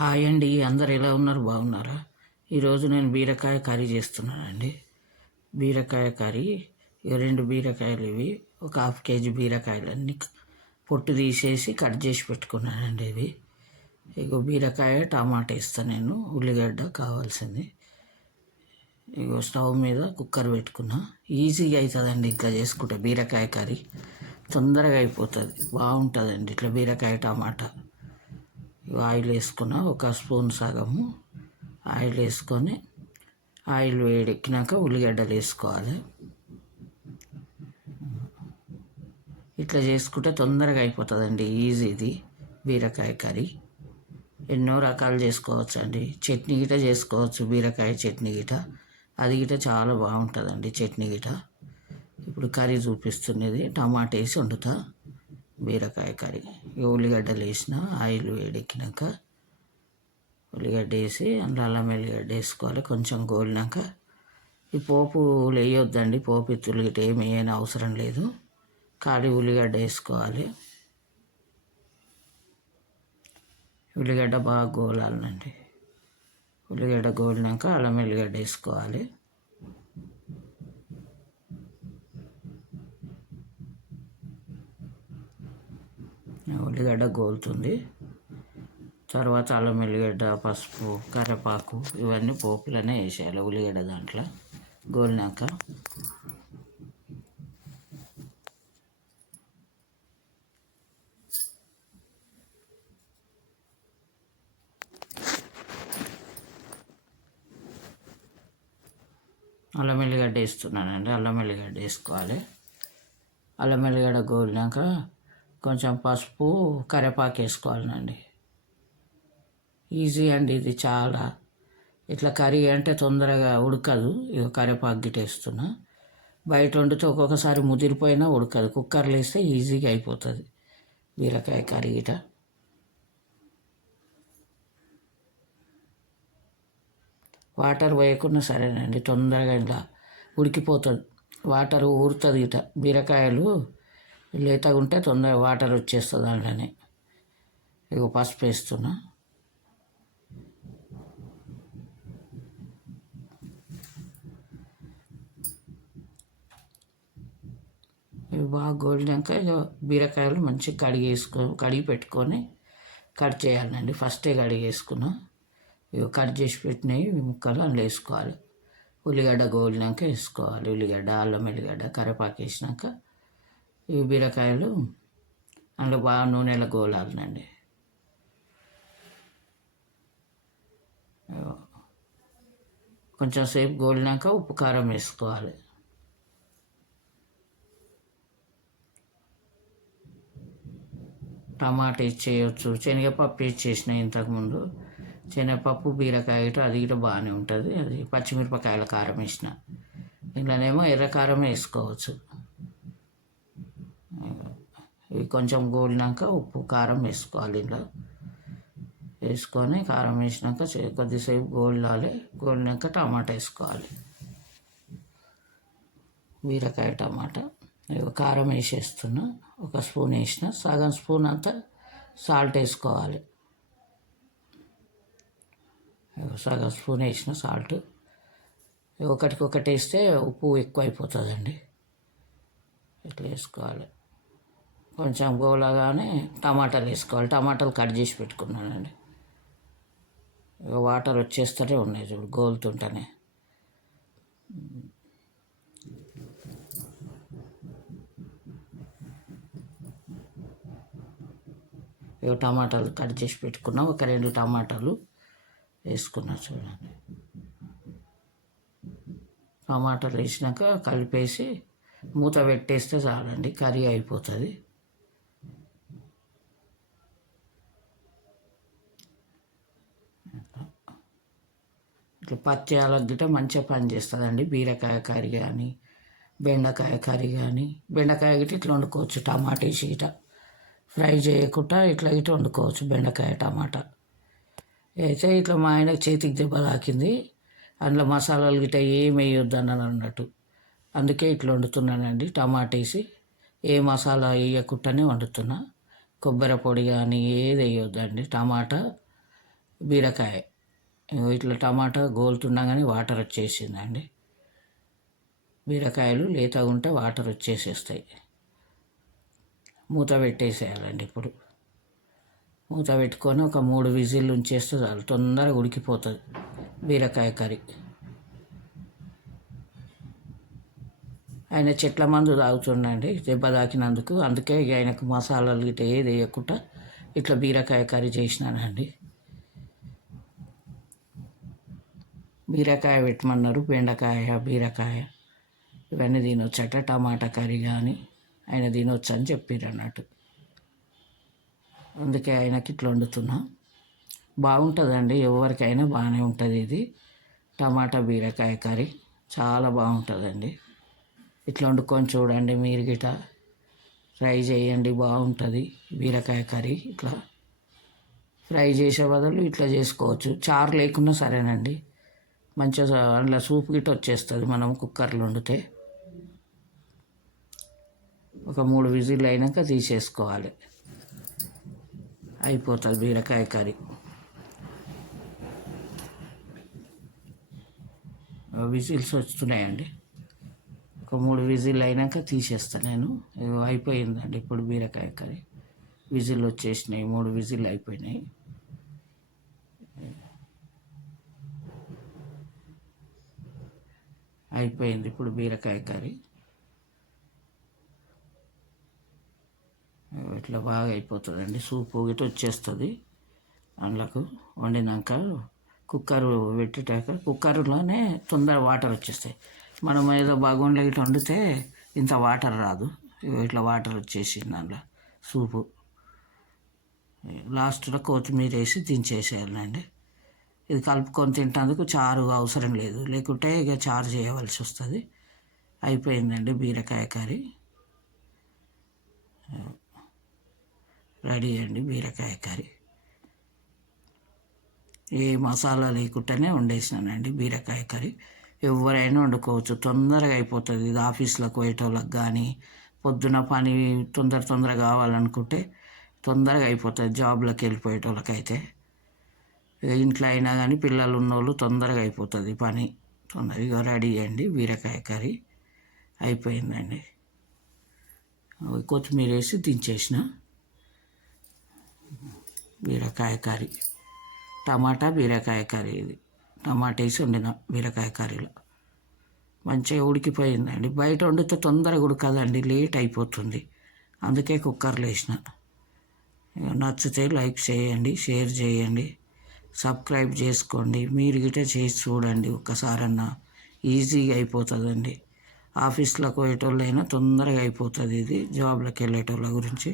Hi అండి, అందరు ఎలా ఉన్నారు? బాగున్నారా? ఈరోజు నేను బీరకాయ కర్రీ చేస్తున్నానండి. బీరకాయ కర్రీ, రెండు బీరకాయలు ఇవి ఒక హాఫ్ కేజీ బీరకాయలన్నీ పొట్టు తీసేసి కట్ చేసి పెట్టుకున్నానండి. ఇగో బీరకాయ టమాటా వేస్తాను నేను, ఉల్లిగడ్డ కావాల్సింది. ఇగో స్టవ్ మీద కుక్కర్ పెట్టుకున్నా. ఈజీగా అవుతుందండి ఇట్లా చేసుకుంటే. బీరకాయ కర్రీ తొందరగా అయిపోతుంది, బాగుంటుందండి ఇట్లా బీరకాయ టమాటా. ఆయిల్ వేసుకున్న ఒక స్పూన్ సగము ఆయిల్ వేసుకొని, ఆయిల్ వేడెక్కినాక ఉల్లిగడ్డలు వేసుకోవాలి. ఇట్లా చేసుకుంటే తొందరగా అయిపోతుందండి, ఈజీది బీరకాయ కర్రీ. ఎన్నో రకాలు చేసుకోవచ్చు అండి. చట్నీ గిట చేసుకోవచ్చు, బీరకాయ చట్నీ గిట. అది గిట చాలా బాగుంటుందండి చట్నీ గిట. ఇప్పుడు కర్రీ చూపిస్తున్నది, టమాటా వేసి వండుతా బీరకాయ కర్రీ. ఉల్లిగడ్డలు వేసిన, ఆయిల్ వేడెక్కినాక ఉల్లిగడ్డ వేసి అందులో అల్లం వెల్లిగడ్డ వేసుకోవాలి. కొంచెం గోలినాక ఈ పోపులు వేయొద్దండి, పోపు ఎత్తులు గిట్ట ఏమి వేయని అవసరం లేదు. ఖాళీ ఉల్లిగడ్డ వేసుకోవాలి. ఉల్లిగడ్డ బాగా గోలాలండి. ఉల్లిగడ్డ గోలినాక అల్లం వెల్లిగడ్డ వేసుకోవాలి. ఉల్లిగడ్డ గోలుతుంది. తర్వాత అల్లం వెల్లిగడ్డ, పసుపు, కరివేపాకు ఇవన్నీ పోపులనే వేసేయాలి ఉల్లిగడ్డ దాంట్లో గోలినాక. అల్లం వెల్లిగడ్డ వేస్తున్నానండి, అల్లం వెల్లిగడ్డ వేసుకోవాలి. అల్లం వెల్లిగడ్డ గోలినాక కొంచెం పసుపు, కరివేపాకు వేసుకోవాలండి. ఈజీ అండి ఇది చాలా. ఇట్లా కర్రీ అంటే తొందరగా ఉడకదు. ఇక కరివేపాకు గిట్ట వేస్తున్నా. బయట వండితే ఒక్కొక్కసారి ముదిరిపోయినా ఉడకదు. కుక్కర్లో వేస్తే ఈజీగా అయిపోతుంది బీరకాయ కర్రీ గిట. వాటర్ పోయకుండా సరేనండి, తొందరగా ఇలా ఉడికిపోతుంది. వాటర్ ఊరుతుంది గిట. బీరకాయలు లేతగా ఉంటే తొందరగా వాటర్ వచ్చేస్తుంది దాంట్లోనే. ఇక పసుపు వేస్తున్నా. ఇవి బాగా గోలినాక ఇక బీరకాయలు మంచిగా కడిగి పెట్టుకొని కట్ చేయాలండి. ఫస్టే కడిగి వేసుకున్నా. ఇవి కట్ చేసి పెట్టినవి ముక్కలు అందులో వేసుకోవాలి. ఉల్లిగడ్డ గోలినాక వేసుకోవాలి. ఉల్లిగడ్డ, అల్లం వెల్లిగడ్డ, కరివేపాకు వేసినాక ఈ బీరకాయలు అందులో బాగా నూనెలో గోలాలండి. కొంచెం సేపు గోలినాక ఉప్పు కారం వేసుకోవాలి. టమాటా ఇచ్చేయచ్చు, శనగపప్పు ఇచ్చేసిన ఇంతకుముందు. శనగపప్పు బీరకాయ అది గిట బాగానే ఉంటుంది. అది పచ్చిమిరపకాయల కారం వేసిన. ఇంట్లోనేమో ఎర్ర కారం వేసుకోవచ్చు. ఇవి కొంచెం గోలినాక ఉప్పు కారం వేసుకోవాలి. ఇంట్లో వేసుకొని కారం వేసినాక కొద్దిసేపు గోలినాక టమాటా వేసుకోవాలి. బీరకాయ టమాటా కారం వేసేస్తున్నా. ఒక స్పూన్ వేసిన, సగం స్పూన్ అంతా సాల్ట్ వేసుకోవాలి. సగం స్పూన్ వేసిన సాల్ట్. ఒకటికొకటి వేస్తే ఉప్పు ఎక్కువ అయిపోతుందండి. ఇట్లా వేసుకోవాలి. కొంచెం గోలగానే టమాటాలు వేసుకోవాలి. టమాటాలు కట్ చేసి పెట్టుకున్నానండి. వాటర్ వచ్చేస్తూనే ఉన్నాయి చూడు, గోలుతుంటేనే. టమాటాలు కట్ చేసి పెట్టుకున్నాం. ఒక 2 టమాటాలు వేసుకున్నా చూడండి. టమాటాలు వేసినాక కలిపేసి మూత పెట్టేస్తే చాలండి, కర్రీ అయిపోతుంది. ఇట్లా పచ్చేయాలకు గిట్ట మంచిగా పనిచేస్తుందండి బీరకాయ కర్రీ కానీ, బెండకాయ కర్రీ కానీ. బెండకాయ గిట్ట ఇట్లా వండుకోవచ్చు, టమాటా వేసి గిట్ట ఫ్రై చేయకుండా ఇట్లా ఇట్లా వండుకోవచ్చు బెండకాయ టమాటా. అయితే ఇట్లా మా ఆయనకు చేతికి దెబ్బ తాకింది. అందులో మసాలాలు గిట్ట ఏమి వేయొద్దు అన్నట్టు. అందుకే ఇట్లా వండుతున్నానండి. టమాటా వేసి ఏ మసాలా వేయకుండానే వండుతున్నా. కొబ్బరి పొడి కానీ ఏది వేయొద్దండి. టమాటా బీరకాయ ఇట్లా టమాటా గోలుతుండగానే వాటర్ వచ్చేసిందండి. బీరకాయలు లేతగా ఉంటే వాటర్ వచ్చేసేస్తాయి. మూత పెట్టేసేయాలండి. ఇప్పుడు మూత పెట్టుకొని ఒక 3 విజిల్లు ఉంచేస్తే చాలు, తొందరగా ఉడికిపోతుంది బీరకాయ కర్రీ. ఆయన చెట్ల మందు తాగుతుండండి దెబ్బ తాకినందుకు, అందుకే ఇక ఆయనకు మసాలాలు గిట్ట ఏది వేయకుండా ఇట్లా బీరకాయ కర్రీ చేసినానండి. బీరకాయ పెట్టమన్నారు, బెండకాయ బీరకాయ ఇవన్నీ తినొచ్చట. టమాటా కర్రీ కానీ ఆయన తినొచ్చు అని చెప్పారు అన్నట్టు. అందుకే ఆయనకి ఇట్లా వండుతున్నా. బాగుంటుందండి, ఎవరికైనా బాగానే ఉంటుంది ఇది. టమాటా బీరకాయ కర్రీ చాలా బాగుంటుందండి. ఇట్లా వండుకొని చూడండి, మీరు గిట ఫ్రై చేయండి, బాగుంటుంది బీరకాయ కర్రీ. ఇట్లా ఫ్రై చేసే బదులు ఇట్లా చేసుకోవచ్చు. చారు లేకున్నా సరేనండి, మంచిగా అందులో సూప్ గిట్ట వచ్చేస్తుంది మనం కుక్కర్లో వండితే. ఒక 3 విజిల్లు అయినాక తీసేసుకోవాలి, అయిపోతుంది బీరకాయ కర్రీ. విజిల్స్ వస్తున్నాయండి, ఒక 3 విజిల్లు అయినాక తీసేస్తాను నేను. అయిపోయిందండి ఇప్పుడు బీరకాయ కర్రీ. విజిల్ వచ్చేసినాయి, 3 విజిల్లు అయిపోయినాయి. అయిపోయింది ఇప్పుడు బీరకాయ కర్రీ. ఇట్లా బాగా అయిపోతుందండి, సూపు గిట్ట వచ్చేస్తుంది అందులోకి. వండినాక కుక్కర్ పెట్టేటాక కుక్కర్లోనే తొందర వాటర్ వచ్చేస్తాయి. మనం ఏదో బాగుండే ఇట్లా వండితే ఇంత వాటర్ రాదు. ఇట్లా వాటర్ వచ్చేసింది అందులో సూపు. లాస్ట్లో కొత్తిమీర వేసి దించేసేయాలండి. ఇది కలుపుకొని తింటేందుకు చారు అవసరం లేదు, లేకుంటే ఇక చారు చేయవలసి వస్తుంది. అయిపోయిందండి బీరకాయ కర్రీ, రెడీ అండి బీరకాయ కర్రీ. ఏ మసాలా లేకుండానే వండేసినానండి బీరకాయ కర్రీ. ఎవరైనా వండుకోవచ్చు, తొందరగా అయిపోతుంది. ఇది ఆఫీస్లకు పోయేటోళ్ళకి కానీ, పొద్దున పని తొందరగా కావాలనుకుంటే తొందరగా అయిపోతుంది. జాబ్లోకి వెళ్ళిపోయేటోళ్ళకైతే, ఇంట్లో అయినా కానీ పిల్లలు ఉన్నోళ్ళు తొందరగా అయిపోతుంది పని తొందరగా. రెడీ అండి బీరకాయ కర్రీ, అయిపోయిందండి. కొత్తిమీర వేసి దించేసిన బీరకాయ కర్రీ. టమాటా బీరకాయ కర్రీ ఇది. టమాటా వేసి వండిన బీరకాయ కర్రీలో మంచిగా ఉడికిపోయిందండి. బయట వండితే తొందరగా ఉడకదండి, లేట్ అయిపోతుంది. అందుకే కుక్కర్లో వేసిన. నచ్చితే లైక్ చేయండి, షేర్ చేయండి, సబ్స్క్రైబ్ చేసుకోండి. మీరు గిట్ట చేసి చూడండి ఒక్కసారన్నా, ఈజీగా అయిపోతుందండి. ఆఫీస్లోకి పోయేటోళ్ళైనా తొందరగా అయిపోతుంది ఇది, జాబ్లోకి వెళ్ళేటోళ్ళ గురించి.